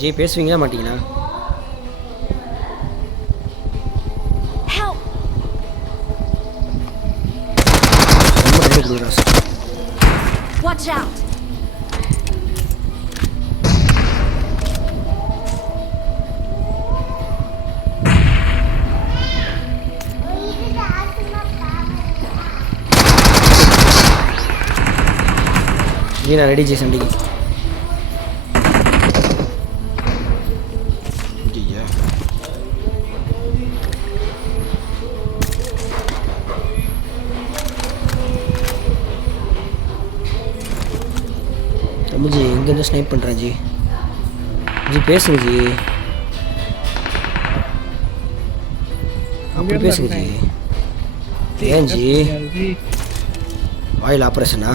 G பேசுவீங்களா மாட்டீங்களா? Watch out! நான் ரெடி ஜி சண்டிக்கு தம்பி ஸ்னைப் பண்ணுறேன் ஜி. ஜி பேசுங்க ஜி. அப்படி பேசுங்க ஜி. ஏன் ஜி? வாயில் ஆப்ரேஷனா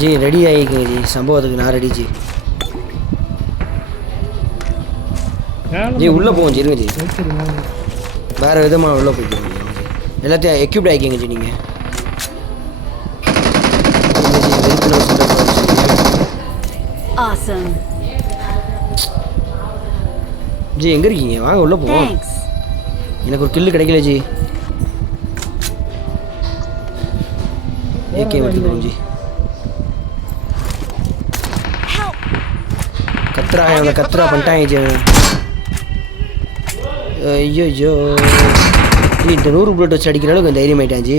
ஜி ரெடி ஆகிக்கங்க ஜி. சம்பவத்துக்கு நான் ரெடி ஜி. ஜி உள்ளே போவோம் ஜி இருங்க ஜி. வேறு விதமாக உள்ளே போய்க்கோங்க எல்லாத்தையும் எக்யூப்ட் ஆகிக்கங்க நீங்கள் Awesome. ஜி எங்கே இருக்கீங்க வாங்க உள்ளே போவோம். எனக்கு ஒரு கில்லு கிடைக்கல ஜி ஏகே எடுத்துக்கிறோம் ஜி! கத்துறா அவனை கத்துறா பண்ணிட்டாங்க ஜி. ஐயோ ஐயோ இந்த நூறு புல்லட் வச்சு அடிக்கிற அளவுக்கு தைரியம் ஆயிட்டான் ஜி.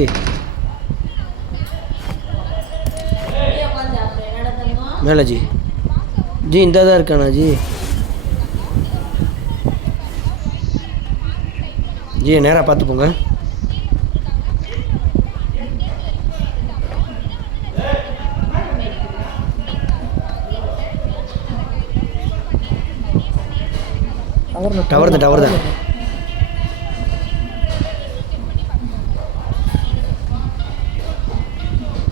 மேலே ஜி. ஜி இந்த தான் இருக்கானா ஜி? ஜி நேராக பார்த்து போங்க. டவர் தான் டவர் தான்.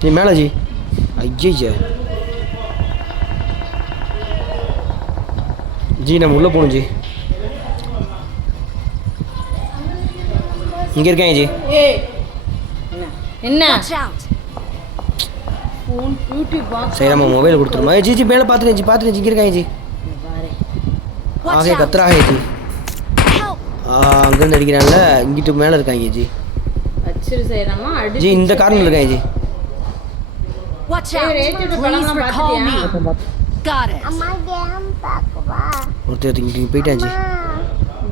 ஜி மேலே ஜி. ஐயா ஜி நம்ம உள்ளே போகணும் ஜி. இங்கே இருக்காங்க ஜி. என்ன? சரி நம்ம மொபைல் கொடுத்துருமா ஜி ஜி மேலே பார்த்துட்டு ஜி பார்த்துட்டு ஜி இங்கே இருக்காங்க ஜி. Okay out! கத்துறாங்க ஜி. அங்கேருந்து அடிக்கிறான்ல இங்கிட்டு மேலே இருக்காங்க ஜி. ஜி இந்த கார்னர் இருக்காங்க ji. Watch out! Please recall me. Got it. ஒருத்தர் இங்கிட்டு போயிட்டான் ஜி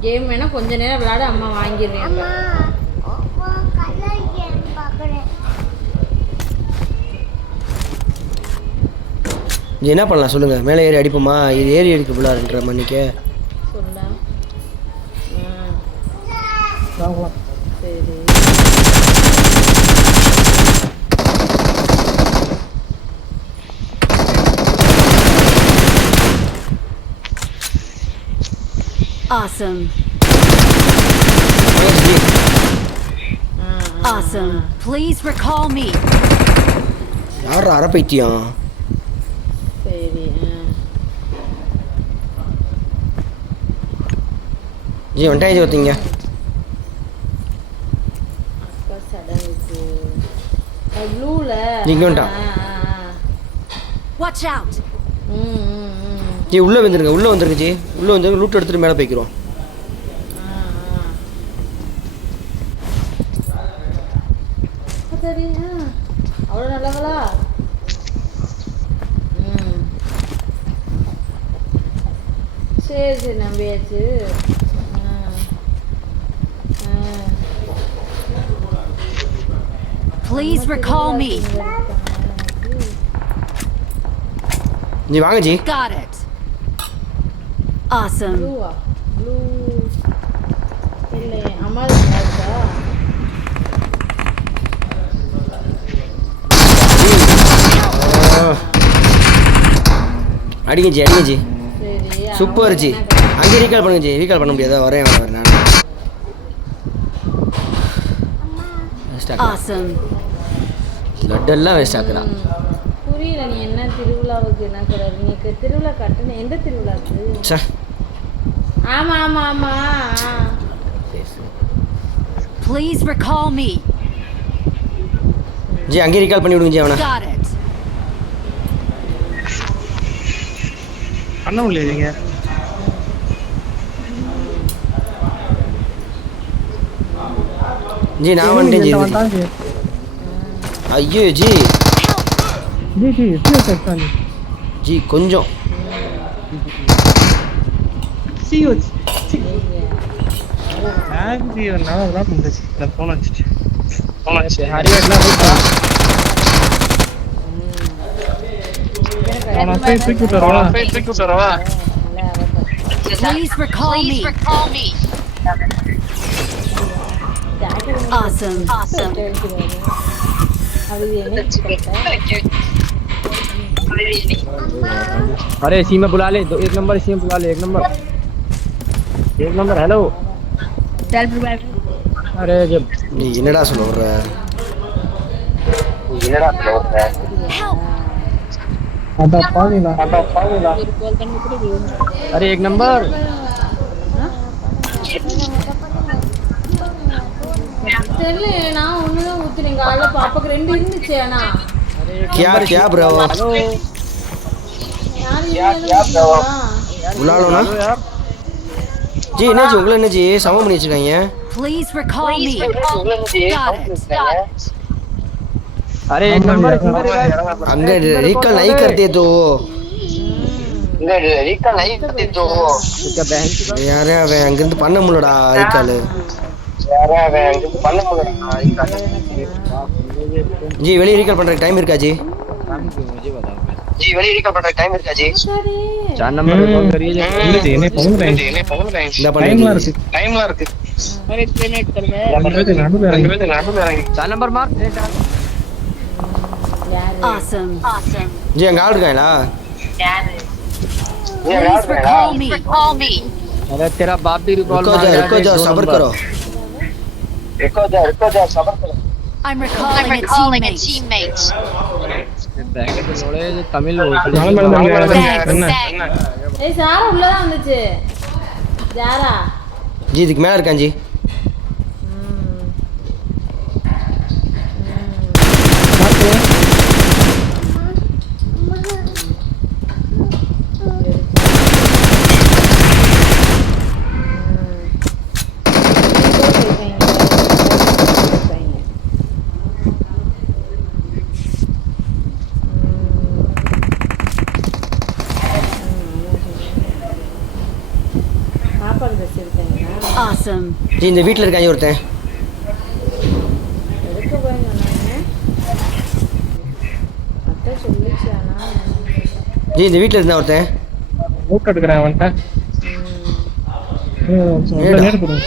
கேம் வேணா கொஞ்ச நேரம் விளையாட அம்மா வாங்கிடுவேன் ஜி என்ன பண்ணலாம் சொல்லுங்கள் மேலே ஏறி அடிப்போமா? இது ஏறி அடிக்க போலான்ற மன்னிக்க. சொல்ல ஆ. சரி Awesome. Awesome. Please recall me. யார் அரை பைத்தியம் சரி. ஜி வந்துட்டாங்க ஜி ஒருத்தங்க ப்ளூல இங்க வந்துட்டான். Watch out! ம் ம் ம் ஜி உள்ளே வந்துருங்க உள்ளே வந்துருங்க ஜி உள்ளே வந்து லூட் எடுத்துட்டு மேலே போய்க்கிறோம். சரி. அவ்வளோ நல்லவளா ம் சரி சரி நம்பியாச்சு. Please recall me. ஜி வாங்க ji Got it. Awesome. Blue இல்லை அம்மா இருக்கா? ஆ. அடிங்க ஜி அடிங்க ஜி சூப்பர் ஜி. அங்கே ரீகால் பண்ணுங்க ஜி ரீகால் பண்ண முடியாதா? வரேன் வரேன் நான். லட்டெல்லாம் வேஸ்ட் ஆக்குறான். புரியல நீ என்ன திருவிழாவுக்கு என்ன கூட நீ திருவிழா கட்டணும் எந்த திருவிழாக்கு? சே ஆமா ஆமா ஆமா. Please recall me. ஜி அங்கேயே ரீகால் பண்ணி விடுங்க ஜி அவனை Got it. பண்ண முடியல நீங்க ஜி நான் வந்துட்டேன் ஜி. ஐயோ ஜி ஜி ஜி ஜி கொஞ்சம் சி வச்சு லாக் ஜி நான் அதான் பண்ணுச்சு இந்த போன் வச்சுட்டு போன் வச்சு ஹரியாட்லாம் அவனை போய் தூக்கி விட்டு வரவா போய் தூக்கி விட்டு வரவா Please recall me. Awesome. Awesome. அது என்ன अरे इसी में बुला ले दो एक नंबर इसी में बुला ले एक नंबर एक नंबर हेलो अरे जब நீ என்னடா சொல்ல வர்ற Help. அதான் பாருங்களா அதான் பாருங்களா अरे एक नंबर தெரியல நான் ஒண்ணுதான் ஊத்துனேன் காலைல பாப்பாக்கு ரெண்டு இருந்துச்சு ஆனா கியா கியா ப்ரோ हेलो யாரு உள்ளாலோனா ஜி என்ன ஜி உங்களை என்ன ஜி சமம் பண்ணி வச்சிருக்காங்க Please recall me. Got it. अरे एक नंबर इसमें revive- அங்க ரீகால் नहीं करते तो क्या बहन की யாரே அவன் அங்கிருந்து பண்ண முடியலடா ரீகால் ஜி வெளியே ரீகால் பண்றதுக்கு டைம் இருக்கா ஜி मुझे बताओ ஜி வெளியே ரீகால் பண்றதுக்கு டைம் இருக்கா ஜி चार नंबर पे कॉल करिए जब இல்ல ஜி என்ன பண்ணுறேன் இந்த பண்ணி டைம்லாம் இருக்கு டைம்லாம் இருக்கு ரெண்டு பேருக்கு நடுவில் ரெண்டு பேருக்கு நடுவில் चार नंबर मार Awesome. Awesome. ஜி அங்க ஆள் இருக்காங்களா Please recall me. अरे तेरा बाप भी रिकॉल रुको जा रुको जा सबर करो I'm recalling, a teammate. Tamil நாலு மணி நேரம் Thanks. ஏய் சாரா உள்ளதான் வந்துச்சு ஜாரா ஜி இதுக்கு மேல இருக்கான் ஜி ஜி இந்த வீட்டில் இருக்காங்க ஒருத்தன். ஜி இந்த வீட்டில் இருந்தா ஒருத்தன். ஊக்க எடுக்கிறேன் அவன்கிட்ட ஏடா. நேரம் போடுவோம்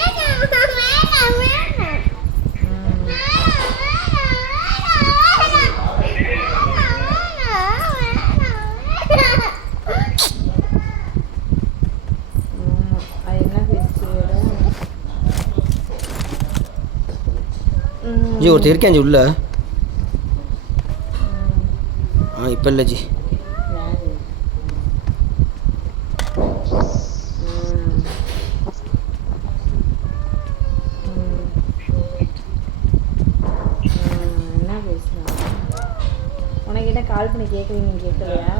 ஆமா அது என்ன பேச்சு ஜி ஒருத்தர் இருக்கேன் ஜி உள்ள? ஆ இப்போ இல்லை ஜி. கால் பண்ணி கேட்குறீங்க கேட்கலையா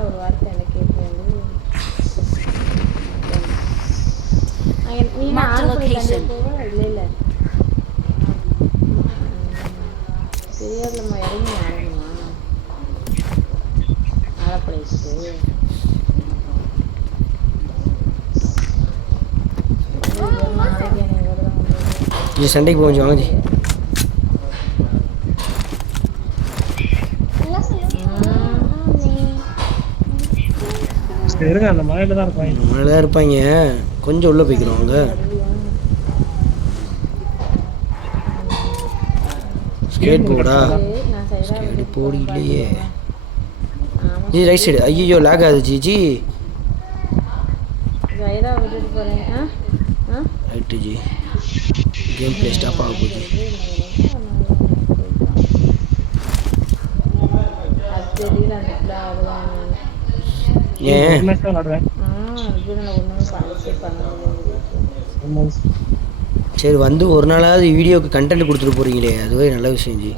ஜி சண்டைக்கு போவோம் ஜி வாங்க ஜி. இருங்க அந்த மலையில தான் இருப்பாங்க. மேலே தான் இருப்பாங்க. கொஞ்சம் உள்ளே போய்க்கிறோம் அவங்க ஸ்கேட் சைடா ஸ்கேட் போர்டு இல்லையே ஜி ரைட் சைடு ஐயோ லேக் ஆகுது ji ji. Right ji. Game play stop ஆக போகுது ஏன் சரி வந்து ஒரு நாளாவது வீடியோக்கு கண்டென்ட் கொடுத்துட்டு போறீங்களே. அதுவே நல்ல விஷயம் ஜி.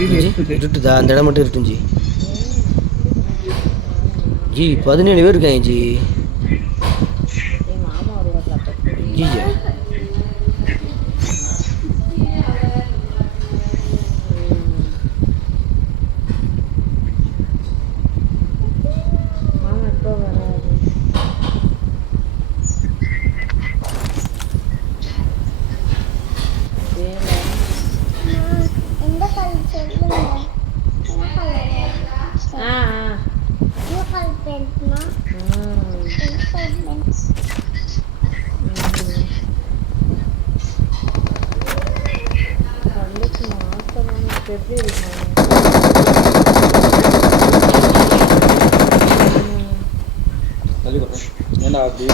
இருட்டுதா? அந்த இடம் மட்டும் இருட்டும் ஜி ஜி பதினேழு பேர் இருக்காங்க ஜி. ஜி ஜி மாமா எப்போ வராது வேலை எந்த கலர் சொல்லுங்க என்ன கலர் ஆ ஆ ப்ளூ கலர் பெயிண்ட்னா ம் எந்த கலர் பெயிண்ட் கண்ணுக்கு மாசமான இப்போ எப்படி இருக்கும் ஏன்டா அப்படி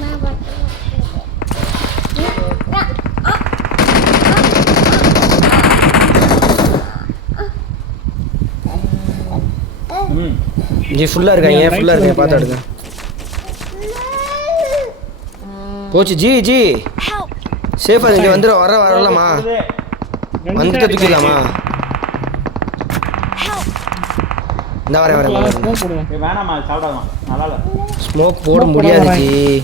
நான் பட்டேன் ம் ஜி ஃபுல்லாக இருக்காங்க ஃபுல்லாக இருக்காங்க பார்த்து எடுங்க போச்சு ஜி ஜி! சேஃபாக இங்கே வந்துட வர வரலாமா? வந்துட்டு தூக்கிடலாமா! இந்த வரேன் வரேன் ஸ்மோக் நல்லா இல்லை போட முடியாது ஜி.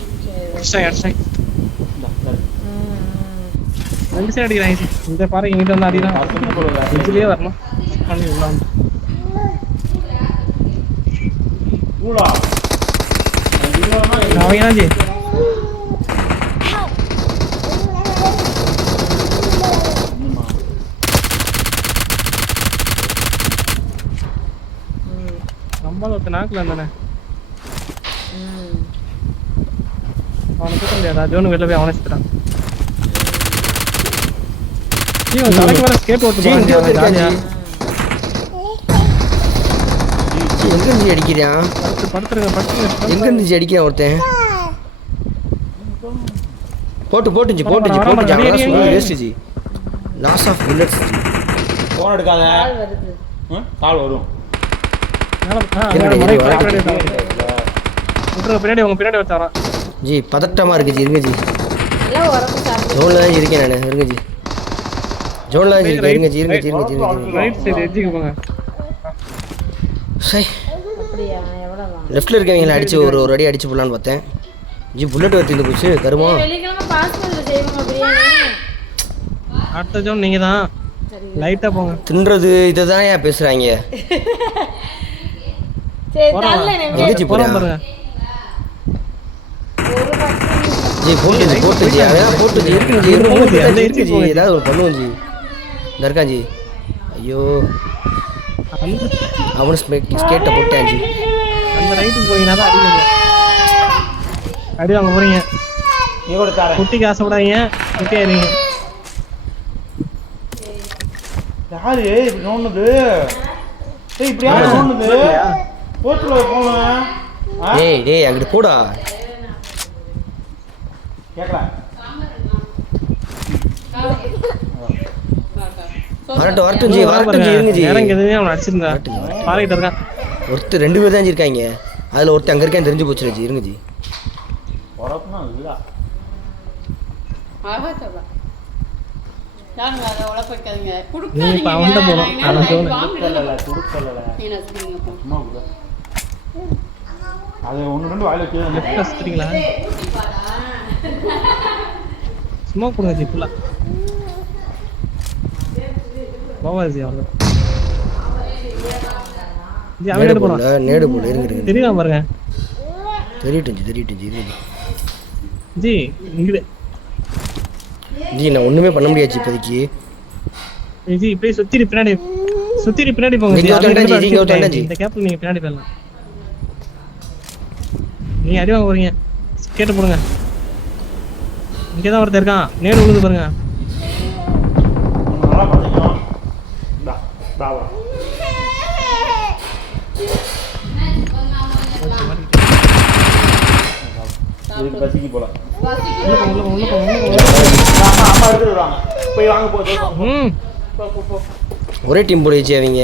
ரெண்டு சைடு அடிக்கிறாங்க இந்த பாரு எங்கிட்ட வந்து அடிக்கிறான். இதுலயே பண்ணி விடலாம் கூடா. அது இதுவாமா இது? அவங்க ஏனாச்சு Help! இன்னுமா? நம்மளும் ஒருத்த நாக்கில் இருந்தானே ம். அவனை தூக்க முடியாதா. ஜோனு வெளில போய் அவனை சுத்துறான். தலைக்கு மேல ஸ்கேட் ஓட்டு எங்க இருந்து அடிக்கிறான் எங்க இருந்து ஜி அடிக்கிறான் ஒருத்தன்? போட்டு போட்டு ஜி போட்டு ஜி வரமா, போட்டு ஜி. வரமா, அவ்வளோ அடி, அடி, waste ji loss of bullets phone எடுக்காத. கால் வருது. ம்? கால் வரும் மேல ஆ, என்னடி, மேல இது மறைக்கு, வராது. பின்னாடி உங்க பின்னாடி ஜி பதட்டமாக இருக்கு ஜி இருங்க ஜி. ஜோனில் தான் இருக்கேன் நான் இருங்க ஜி. ஜோனில் தான் இருக்கேன் இருங்க ஜி இருங்க ஜி இருங்க ஜி இருங்க ஜி. ரைட் சைடு எட்ஜுக்கு போங்க. சை. லெஃப்ட்டில் இருக்கவங்களை அடிச்சு ஒரு ஒரு அடி அடிச்சு போடலான்னு பார்த்தேன். ஜி புல்லட் வருத்திட்டு போச்சு கருமோ அடுத்த ஜோன் நீங்க தான் லைட்டா போங்க. தின்றது இதை தான் ஏன் பேசுகிறாங்க சரி. தரல எங்கேச்சி போறோம் பாருங்க ஜி போட்டு ஜி போட்டு ஜி. அதான் போட்டு ஜி. இருக்கு ஜி. இருக்கு போங்க ஜி, ஜி அந்த இருக்கு இருக்கு ஜி. போங்க ஜி. ஏதாவது ஒரு பண்ணுவோம் ஜி. இந்த இருக்கான் ஜி. ஐயோ. அவனு ஸ்கேட்டை போட்டேன் ஜி. அந்த ரைட்டுக்கு போனீங்கன்னா தான் அடி. அடி வாங்க போறீங்க. நீ கூட தாரேன் குட்டிக்கு ஆசைப்படாதீங்க குட்டி ஆயிருங்க யாரு? இப்படி நோண்டுது. ஏய் இப்படி யாரு நோண்டுது? போட்டுல போனேன் டேய் டேய் அங்கிட்டு போடா. கேட்கல வரட்டும் வரட்டும் ஜி வரட்டும் ஜி இருங்க ஜி. அவன் அடிச்சிருந்தா. பாருகிட்ட இருக்கான் ஒருத்தர் ரெண்டு பேர் தான் ஜி இருக்காங்க. அதில் ஒருத்தர் அங்கே இருக்கான்னு தெரிஞ்சு போச்சு ஜி இருங்க ஜி. உரப்புனா அதை ஒன்று ரெண்டு வாயில வச்சு லெஃப்ட் சுத்துறீங்களா? சும்மா கொடுங்க ஜி ஃபுல்லா போவா ஜி அவங்க ஜி அவன் நேடு போடல நேடு போடல இருங்க இருங்க. தெரியுமா பாருங்க. தெரியட்டும் ஜி தெரியட்டும் ஜி இருங்க ஜி ஜி இங்கிட்டு ஜி நான் ஒன்றுமே பண்ண முடியாது ஜி இப்போதைக்கு. ஜி இப்படியே சுத்திரி பின்னாடி சுத்திரி பின்னாடி போங்க இங்க ஜி இங்க. இந்த கேப்ல நீங்க பின்னாடி போயிடலாம். நீங்க அடி வாங்க போறீங்க. கேட்டு போடுங்க. இங்கதான் ஒருத்தர் இருக்கான். நேரு விழுது பாருங்க. பசிக்கு போல. உள்ள போங்க உள்ள போங்க உள்ள போங்க உள்ள போங்க அம்மா அம்மா எடுத்துட்டு வருவாங்க. போய் வாங்க போ போ போ. ஒரே டீம் போடுச்சு அவங்க